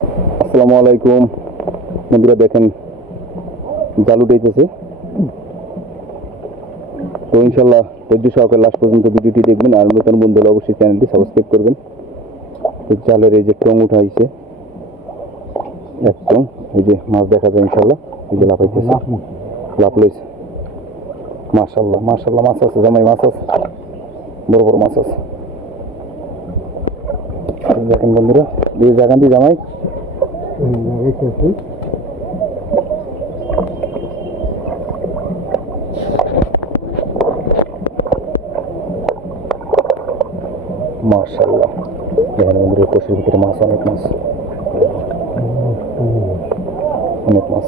আসসালামু আলাইকুম। বন্ধুরা দেখেন জাল উঠেছে তো ইনশাল্লাহ ধৈর্য সহকারে লাস্ট পর্যন্ত ভিডিওটি দেখবেন আর নতুন বন্ধু হলে অবশ্যই চ্যানেলটি সাবস্ক্রাইব করবেন। তো জালের এই যে টং উঠাইছে একদম এই যে মাছ দেখা যায় ইনশাল্লাহ এই যে লাফাইতেছে লাভ লইছে। মাশাল্লাহ মাশাল্লাহ মাছ আছে জামাই মাছ আছে বড় বড় মাছ আছে। দেখেন বন্ধুরা এই জায়গান দিয়ে জামাই মাশাল্লাহ দেখেন বন্ধুরা কোষের ভিতরে মাছ অনেক মাছ। অনেক মাছ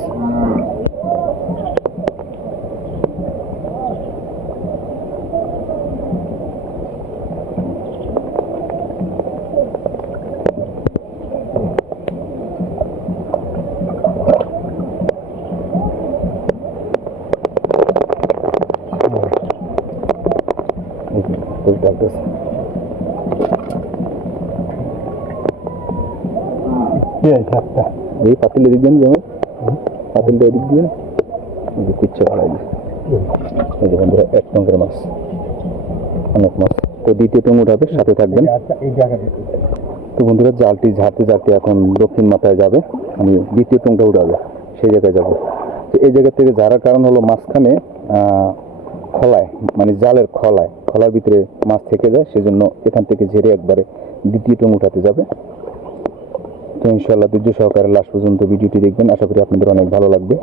এই যে কোষ এই পাতিল এদিক দিয়ে যেমন পাতিলটা এদিক দিয়ে যে কুচ্ছা ভাড়াই এই যে বন্ধুরা এক টঙ্কের মাছ। অনেক মাছ। তো দ্বিতীয় টং উঠাবে সাথে থাকবেন। তো বন্ধুরা জালটি ঝাড়তে ঝাড়তে এখন দক্ষিণ মাথায় যাবে। আমি দ্বিতীয় টংটা উঠাবে সেই জায়গায় যাব। তো এই জায়গা থেকে ঝাড়ার কারণ হলো মাঝখানে খলায় মানে জালের খলায়। খলার ভিতরে মাছ থেকে যায়, সেজন্য এখান থেকে ঝেড়ে একবারে দ্বিতীয় টং উঠাতে যাবে। তো ইনশাল্লাহ ধৈর্য সহকারে লাস্ট পর্যন্ত ভিডিওটি দেখবেন। আশা করি আপনাদের অনেক ভালো লাগবে।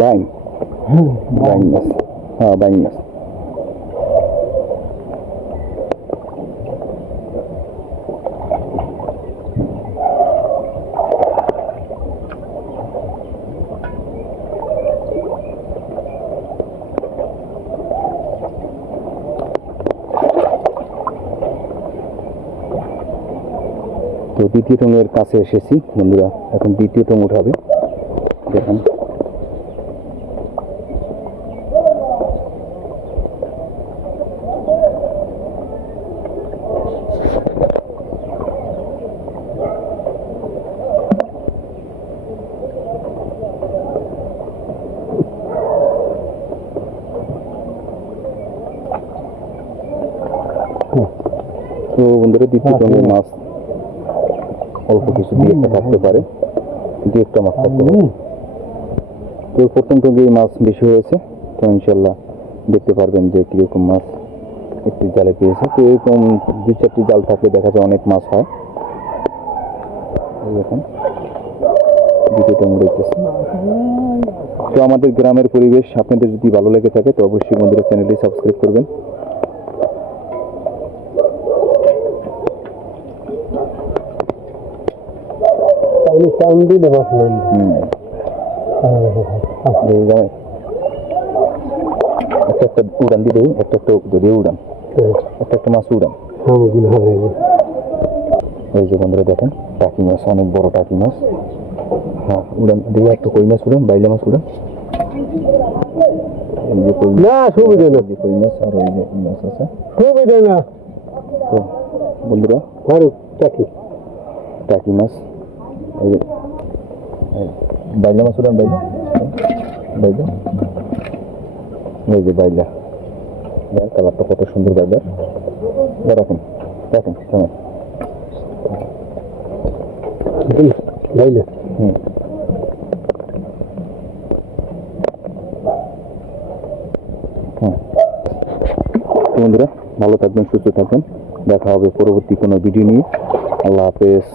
বাইং মাছ হ্যাঁ বাইং মাছ তো দ্বিতীয় টঙের কাছে এসেছি, বন্ধুরা। এখন দ্বিতীয় টং উঠাবে। দেখেন। তো বন্ধুরা দ্বিতীয় টঙ্গের মাছ অল্প কিছু দিয়ে একটা থাকতে পারে। দু একটা মাছ থাকতে পারে। তো প্রথম টঙ্গে মাছ বেশি হয়েছে। তো ইনশাল্লাহ দেখতে পারবেন যে কীরকম মাছ একটি জালে পেয়েছে। তো এরকম দু চারটি জাল থাকলে দেখা যায় অনেক মাছ হয়। দেখেন দ্বিতীয় টঙ্গ তো আমাদের গ্রামের পরিবেশ আপনাদের যদি ভালো লেগে থাকে তো অবশ্যই বন্ধুরা চ্যানেলটি সাবস্ক্রাইব করবেন। দিলে বসলাম হুম। এই একটা একটা উড়ান দিয়ে দেই একটা একটা যদিও উড়ান। একটা একটা মাছ উড়ান। হবে এই যে বন্ধুরা দেখেন টাকি মাছ অনেক বড় টাকি মাছ। হ্যাঁ উড়ান দিয়ে একটা কই মাছ উড়ান বাইলা মাছ উড়ান। না সুবিধা না কই মাছ আর ওই যে মাছ আছে। সুবিধা না। তো বন্ধুরা চাকি টাকি মাছ। বাইলা মাছ উড়ান বাইলা? বাইলা? এই যে বাইলা। দেখ কালারটা কত সুন্দর বাইলা। রাখেন রাখেন সময়। গাইলে হুম। বন্ধুরা ভালো থাকবেন সুস্থ থাকবেন। দেখা হবে পরবর্তী কোনো ভিডিও নিয়ে। আল্লাহ হাফেজ।